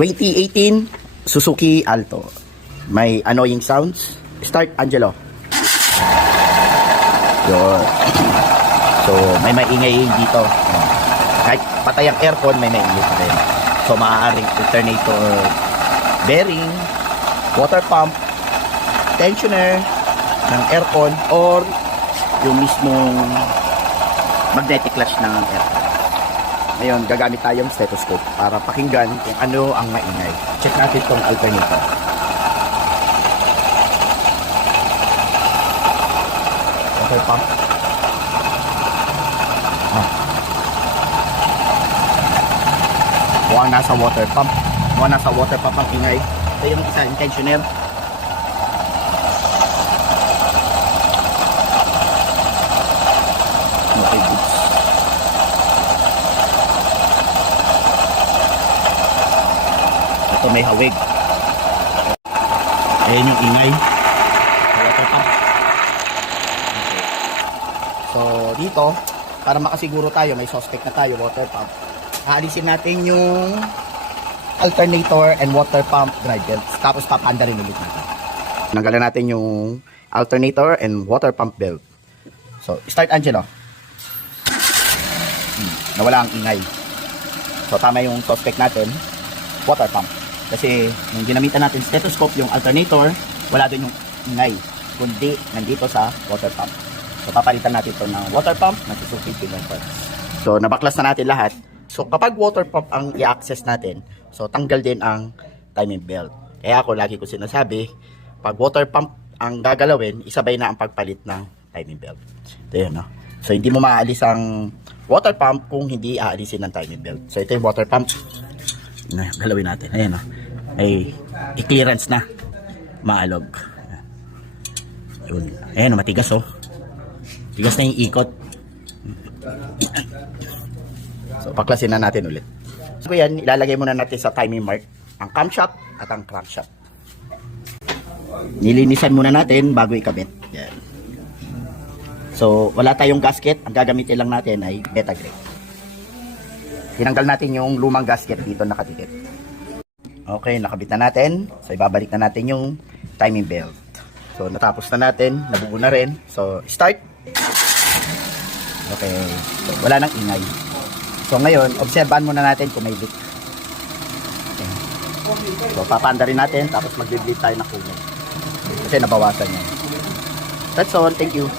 2018 Suzuki Alto. May annoying sounds. Start, Angelo. Yun. So, may maingay dito. Kahit patay ang aircon, may maingay pa rin. So, maaaring alternator bearing, water pump, tensioner ng aircon, or yung mismong magnetic clutch ng aircon. Ngayon, gagamit tayong stethoscope para pakinggan kung ano ang maingay. Check natin itong alternator. Water pump. Mukhang nasa water pump. Mukhang nasa water pump ang ingay. Ito yung isa, intentioner. Okay, goods. Ito may hawig. Ayan yung ingay. Water pump. Okay. So, dito, para makasiguro tayo, may suspect na tayo, water pump. Aalisin natin yung alternator and water pump drive belts. Tapos papanda rin ulit natin. Nanggalan natin yung alternator and water pump belt. So, start, Angelo. Nawala ang ingay. So, tama yung suspect natin, water pump. Kasi, yung ginamitan natin stethoscope, yung alternator, wala doon yung ingay. Kundi, nandito sa water pump. So, papalitan natin ito ng water pump ng Suzuki P1. So, nabaklas na natin lahat. So, kapag water pump ang i-access natin, so, tanggal din ang timing belt. Kaya ako, lagi ko sinasabi, pag water pump ang gagalawin, isabay na ang pagpalit ng timing belt. Ito yun, no? So, hindi mo maaalis ang water pump kung hindi aalisin ng timing belt. So, ito yung water pump. Galawin natin. Ayan, no? Ay, i-clearance na. Maalog. Yun. Ayan, matigas, oh. Tigas na yung ikot. So, paklasin na natin ulit. So, yan, ilalagay muna natin sa timing mark ang camshaft at ang crankshaft. Nilinisan muna natin bago ikabit. Yan. So, wala tayong gasket. Ang gagamitin lang natin ay Betagrip. Tinanggal natin yung lumang gasket dito nakadikit. Okay, nakabit na natin. So, ibabalik na natin yung timing belt. So, natapos na natin. Nabuo na rin. So, start. Okay. So, wala nang ingay. So, ngayon, obserbahan muna natin kung may leak. Okay. So, papanda rin natin. Tapos, mag-bleed tayo ng kulay. Kasi nabawasan yan. That's all. Thank you.